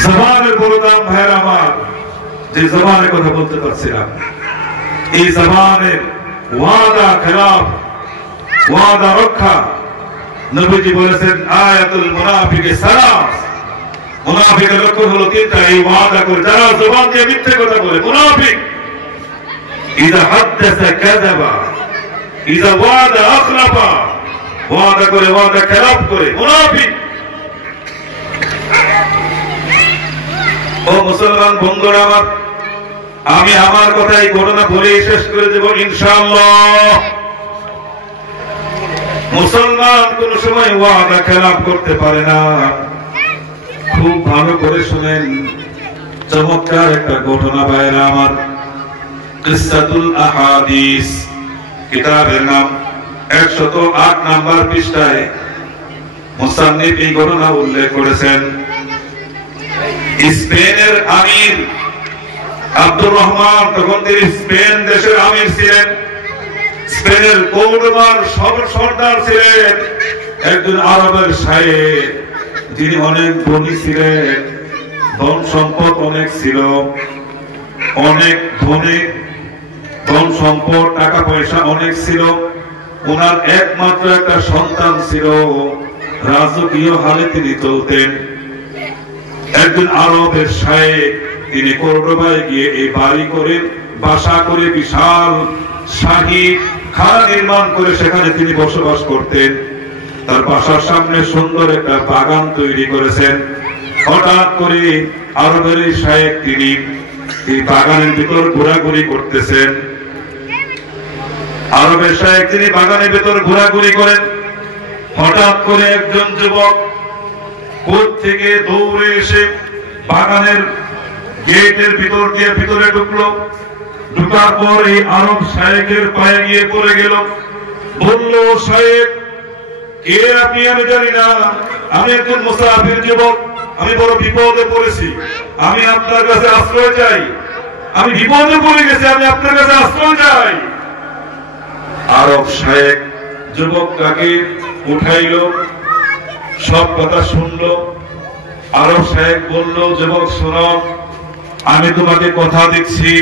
জবানের বড় দাম ভাইয়ের আমার, যে জবানের কথা বলতে পারছিলাম, এই জবানের ওয়াদা খেলাফ, ওয়াদা রক্ষা। নবীজি বলেছেন আয়াতুল মুনাফিকে সালাস, মুনাফিকের লক্ষণ হলো তিনটা। এই ওয়াদা করে যারা জবান দিয়ে মিথ্যে কথা বলে, মুনাফিক। ইযা হাদাসা কাযাবা, ইযা ওয়াদা আখলাফা, ওয়াদা করে ওয়াদা খেলাফ করে, মুনাফিক। ও মুসলমান বন্ধুরা আমার, আমি আমার কথা এই ঘটনা বলে শেষ করে দেব ইনশাআল্লাহ। মুসলমান কোন সময় ওয়াদা খেলাফ করতে পারে না। খুব ভালো করে শুনেন, চমৎকার একটা ঘটনা ভাইরা আমার। কিসসাতুল আহাদিস কিতাবের নাম 108 নাম্বার পৃষ্ঠায় মুসান্নিফ এই ঘটনা উল্লেখ করেছেন। স্পেনের আমির আব্দুর রহমান, তখন তিনি স্পেন দেশের আমির ছিলেন, স্পেনের কৌরবার সর্দার ছিলেন, একজন আরবের শায়েখ, যিনি অনেক ধনী ছিলেন, ধন সম্পদ অনেক ছিল, অনেক ধনী, ধন সম্পদ টাকা পয়সা অনেক ছিল। ওনার একমাত্র একটা সন্তান ছিল, রাজকীয় হালে তিনি চলতেন। একজন আরবের শায়েখ, তিনি কর্ডোবায় গিয়ে এই বাড়ি করে, বাসা করে, বিশাল শাহী খানা নির্মাণ করে সেখানে তিনি বসবাস করতেন। তার বাসার সামনে সুন্দর একটা বাগান তৈরি করেছেন। হঠাৎ করে আরবের এই শায়েখ তিনি এই বাগানের ভিতর ঘোরাঘুরি করতেছেন। আরবের শায়েখ তিনি বাগানের ভিতর ঘোরাঘুরি করেন। হঠাৎ করে একজন যুবক কোথ থেকে দৌড়ে এসে বাগানের গেটের ভিতর দিয়ে ভিতরে ঢুকলো। ঢুকার পর এই আরব শায়েখের পায়ে গিয়ে পড়ে গেল। বলল, শায়েখ কে আপনি? আমি জানি না, আমি একজন মুসাফির যুবক, আমি বড় বিপদে পড়েছি, আমি আপনার কাছে আশ্রয় চাই, আমি বিপদে পড়ে গেছি, আমি আপনার কাছে আশ্রয় চাই। আরব শায়েখ যুবকটাকে উঠাইল, সব কথা শুনলো। আরব শায়েখ বলল, যুবক শোনো, আমি তোমাকে কথা দিচ্ছি,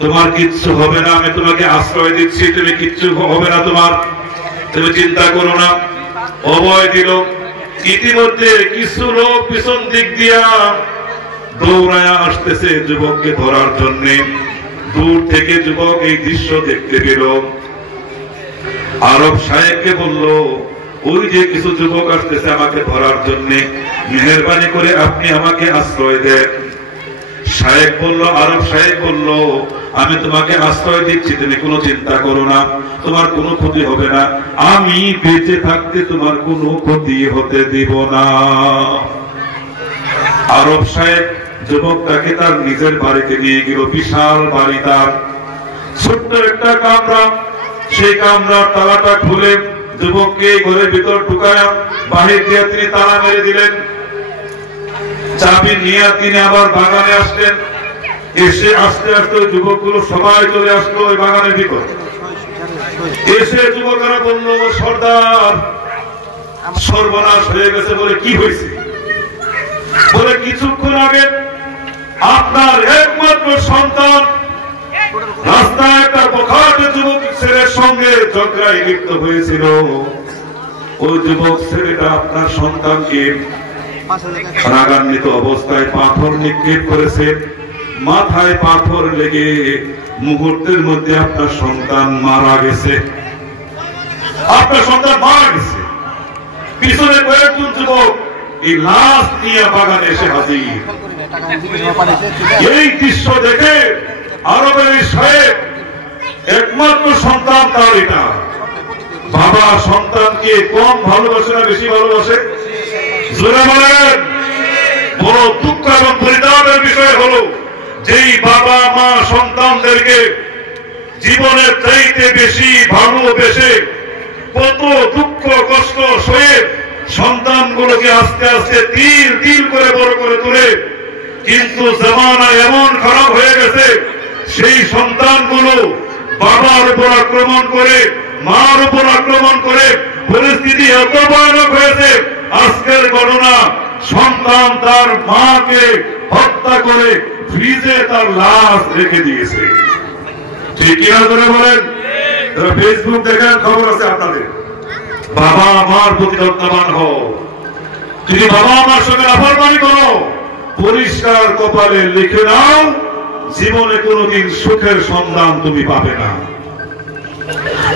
তোমার কিচ্ছু হবে না, আমি তোমাকে আশ্রয় দিচ্ছি, তুমি কিচ্ছু হবে না তোমার, তুমি চিন্তা করো না। অভয় দিল। ইতিমধ্যে কিছু লোক পিছন দিক দিয়া দৌড়ায় আসতেছে যুবককে ধরার জন্য। দূর থেকে যুবক এই দৃশ্য দেখতে পেল। আরব শায়েখকে বলল, ওই যে কিছু যুবক আসতেছে আমাকে ধরার জন্য, মেহেরবানি করে আপনি আমাকে আশ্রয় দেন। শায়েখ বলল, আরব শায়েখ বলল, আমি তোমাকে আশ্রয় দিচ্ছি, তুমি কোনো চিন্তা করো না, তোমার কোনো ক্ষতি হবে না, আমি বেঁচে থাকতে তোমার কোনো ক্ষতি হতে দিব না। আরব শায়েখ যুবকটাকে তার নিজের বাড়িতে নিয়ে গেল। বিশাল বাড়ি তার, ছোট্ট একটা কামরা। সেই কামরার তালাটা খুলে যুবককে ঘরের ভিতর ঢুকায়া বাহির দিয়ে তিনি তালা মেরে দিলেন। চাবি নিয়ে তিনি আবার বাগানে আসলেন। এসে আস্তে আস্তে যুবকগুলো সবাই চলে আসলো ওই বাগানের ভিতর। এসে যুবকেরা বলল, সর্দার সর্বনাশ হয়ে গেছে। বলে, কি হয়েছে? বলে, কিছুক্ষণ আগে আপনার একমাত্র সন্তান রাস্তায় একটা বখাটে যুবক ছেলের সঙ্গে ঝগড়ায় লিপ্ত হয়েছিল। ওই যুবক ছেলেটা আপনার সন্তানকে রাগান্বিত অবস্থায় পাথর নিক্ষেপ করেছে। মাথায় পাথর লেগে মুহূর্তের মধ্যে আপনার সন্তান মারা গেছে। আপনার সন্তান মারা গেছে। পিছনে কয়েকজন যুবক এই লাশ নিয়ে বাগানে এসে হাজির। এই দৃশ্য দেখে আরবের শায়েখ, একমাত্র সন্তান তার এটা, বাবা সন্তানকে কম ভালোবাসে না বেশি ভালোবাসে? জোরে বলেন। বড় দুঃখ এবং পরিতাপের বিষয় হলো, যেই বাবা মা সন্তানদেরকে জীবনের চাইতে বেশি ভালোবেসে কত দুঃখ কষ্ট সয়ে সন্তানগুলোকে আস্তে আস্তে তিল তিল করে বড় করে তোলে, কিন্তু জামানা এমন খারাপ হয়ে গেছে, সেই সন্তানগুলো বাবার উপর আক্রমণ করে, মার উপর আক্রমণ করে, পরিস্থিতি এত ভয়ানক হয়েছে। আজকের ঘটনা, সন্তান তার মাকে হত্যা করে ফ্রিজে তার লাশ রেখে দিয়েছে। ঠিক কিনা ধরে বলেন? ফেসবুক দেখেন, খবর আছে আপনাদের। বাবা মার প্রতি যত্নবান হও। যদি বাবা মার সঙ্গে নাফরমানি করো, পরিষ্কার কপালে লিখে নাও, জীবনে কোনোদিন সুখের সন্ধান তুমি পাবে না।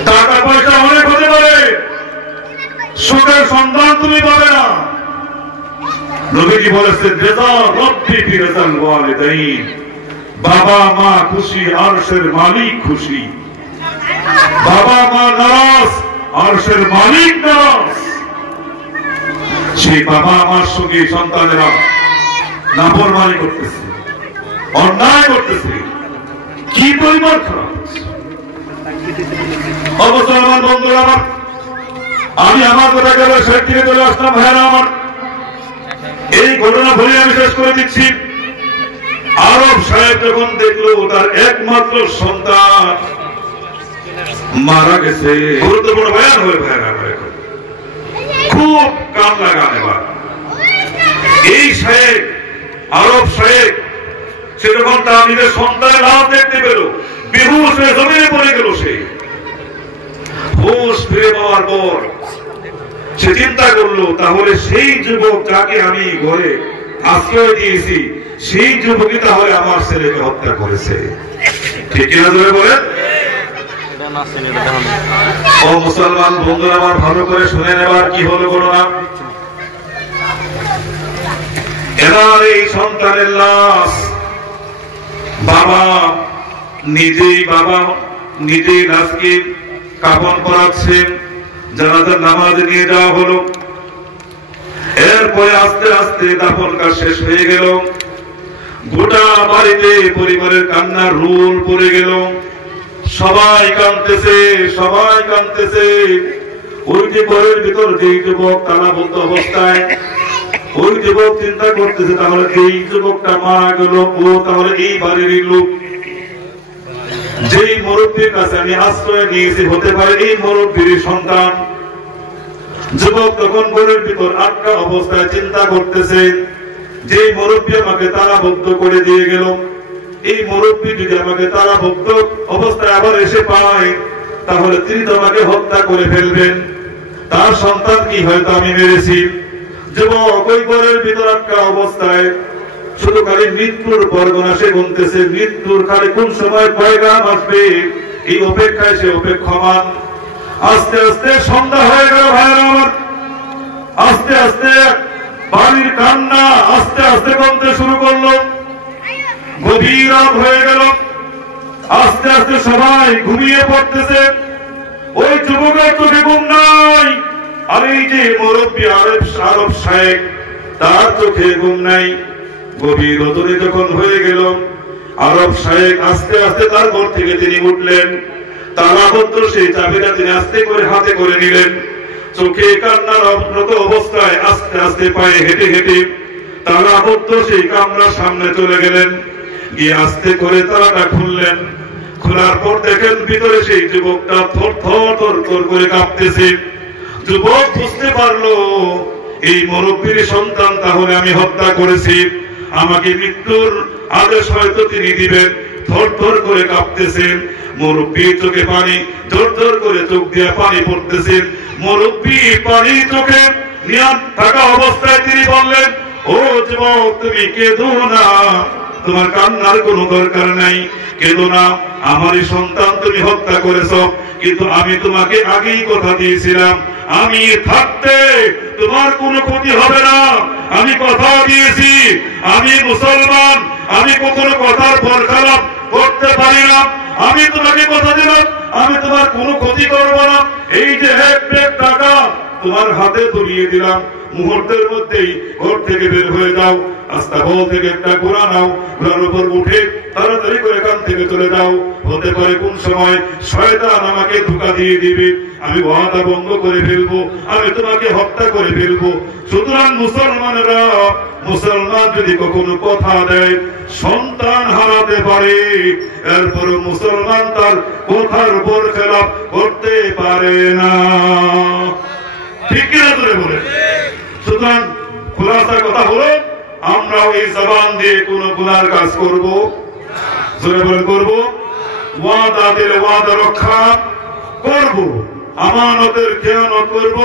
টাকা পয়সা অনেক হতে পারে, সুখের সন্ধান তুমি পাবে না। নবীজি বলেছেন, রেজা রব্বি ফি রিজাল ওয়ালিদাইন, বাবা মা খুশি, আরশের মালিক খুশি। বাবা মা নারাজ, আরশের মালিক নারাজ। সেই বাবা মার সঙ্গে সন্তানেরা নাফরমানি করতেছে, অন্যায় করতেছে, কি পরিমাণ খারাপ। অবশ্য আমার বন্ধুরা, আমার আমি আমার কথা গেলে শেষ থেকে চলে আসলাম। ভাইরা আমার, এই ঘটনা বলে আমি শেষ করে দিচ্ছি। আরব সাহেব যখন দেখলো তার একমাত্র সন্তান মারা গেছে, গুরুত্বপূর্ণ বয়ান হয়ে ভাইরা খুব কান লাগান। এবার এই সাহেব, আরব সাহেব, সে যখন তার নিজের সন্তানের লাশ দেখতে পেল, বেহুশ হয়ে জমিনে পড়ে গেল। সে হুঁশ ফিরে পাওয়ার পর সে চিন্তা করলো, তাহলে সেই যুবক যাকে আমি ঘরে আশ্রয় দিয়েছি, সেই যুবকই তাহলে আমার ছেলেকে হত্যা করেছে। ঠিক কিনা ধরে বলেন? ও মুসলমান বন্ধুরা আমার, ভালো করে শুনে নেবার কি হলো ঘটনা। এবার এই সন্তানের লাশ বাবা নিজেই লাশকে কাফন করাচ্ছেন, জানাজার নামাজ নিয়ে যাওয়া হলো। এরপরে আস্তে আস্তে দাফন কাজ শেষ হয়ে গেল। গোটা বাড়িতে পরিবারের কান্নার রোল পড়ে গেল। সবাই কাঁদতেছে, সবাই কাঁদতেছে। ওই যে ঘরের ভিতর যে যুবক তালাবদ্ধ অবস্থায়, ওই যুবক চিন্তা করতেছে, তাহলে এই যুবকটা মারা গেল, ও তাহলে এই বাড়ির লোক। যেই মুরব্বীর কাছে আমি আশ্রয় নিয়েছি, হতে পারে এই মুরব্বীর সন্তান। যুবক তখন ঘরের ভিতর আটকা অবস্থায় চিন্তা করতেছে, যে মুরব্বী আমাকে তালাবদ্ধ করে দিয়ে গেল, এই মুরব্বী যদি আমাকে তালাবদ্ধ অবস্থায় আবার এসে পায়, তাহলে তিনি তো আমাকে হত্যা করে ফেলবেন। তার সন্তান কি হয়তো আমি মেরেছি। যুবক ওই ঘরের ভিতর আটকা অবস্থায় শুধু খালি মৃত্যুর বর্ণনা সে গুনতেছে, মৃত্যুর খালি কোন সময় পয়গাম আসবে, এই অপেক্ষায় সে অপেক্ষমান। আস্তে আস্তে সন্ধ্যা হয়ে গেল ভাইরা আমার। আস্তে আস্তে বাড়ির কান্না আস্তে আস্তে কমতে শুরু করলো। গভীর রাত হয়ে গেল। আস্তে আস্তে সবাই ঘুমিয়ে পড়তেছে। ওই যুবকের চোখে ঘুম নাই, আর এই যে মুরব্বী আরব সাহেব, তার চোখে ঘুম নাই। গভীর রজনী যখন হয়ে গেল, আরব সাহেব আস্তে আস্তে তার ঘর থেকে তিনি উঠলেন। তালাবদ্ধ সেই চাবিটা তিনি আস্তে করে হাতে করে নিলেন। চোখে কান্নার অবনত অবস্থায় আস্তে আস্তে পায়ে হেঁটে হেঁটে তালাবদ্ধ সেই কামরার সামনে চলে গেলেন। গিয়ে আস্তে করে তালাটা খুললেন। খোলার পর দেখেন ভিতরে সেই যুবকটা থর থর থর থর করে কাঁপতেছে। যুবক বুঝতে পারলো, এই মুরব্বীর সন্তান তাহলে আমি হত্যা করেছি, আমাকে মৃত্যুর আদেশ হয়তো তিনি দিবেন। থর থর করে কাঁপতেছেন। মুরব্বীর চোখে পানি, জোর জোর করে চোখ দিয়ে পানি পড়তেছেন। মুরব্বী পানি চোখে নিয়ে থাকা অবস্থায় তিনি বললেন, ও যুবক, তুমি কেঁদো না, তোমার কান্নার কোনো দরকার নাই, কেঁদো না। আমারই সন্তান তুমি হত্যা করেছ, কিন্তু আমি তোমাকে আগেই কথা দিয়েছিলাম, আমি থাকতে তোমার কোনো ক্ষতি হবে না। আমি কথা দিয়েছি, আমি মুসলমান, আমি কখনো কথার বরখেলাপ করতে পারি না। আমি তোমাকে কথা দিলাম, আমি তোমার কোনো ক্ষতি করবো না। এই যে এক ব্যাগ টাকা তোমার হাতে ধরিয়ে দিলাম, মুহূর্তের মধ্যেই ঘর থেকে বের হয়ে যাও। আস্তাবল থেকে একটা ঘোড়া নাও, ঘোড়ার উপর উঠে তাড়াতাড়ি করে এখান থেকে চলে যাও। হতে পারে কোন সময় শয়তান আমাকে ধোঁকা দিয়ে দিবে, আমি ওয়াদা ভঙ্গ করে ফেলবো, আমি তোমাকে হত্যা করে ফেলবো। সুতরাং মুসলমানেরা, মুসলমান যদি কখনো কথা দেয় সন্তান হারাতে পারে, এরপরও মুসলমান তার কথার বরখেলাপ করতে পারে না। ঠিক কিনা ধরে বলে? সুতরাং খুলাসার কথা হলো আমরাও এই জবান দিয়ে কোন গুনার কাজ করব, জোরে বলে করব, ওয়াদা দিলে ওয়াদা রক্ষা করব, আমানতের খেয়ানত করব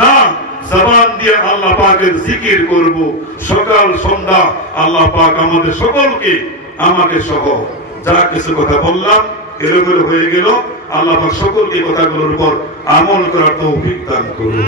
না, জবান দিয়ে আল্লাহ পাকের জিকির করব সকাল সন্ধ্যা। আল্লাহ পাক আমাদের সকলকে, আমাকে সহ যা কিছু কথা বললাম এলোমেলো হয়ে গেল, আল্লাহ পাক সকলকে কথাগুলোর উপর আমল করার তৌফিক দান করুন।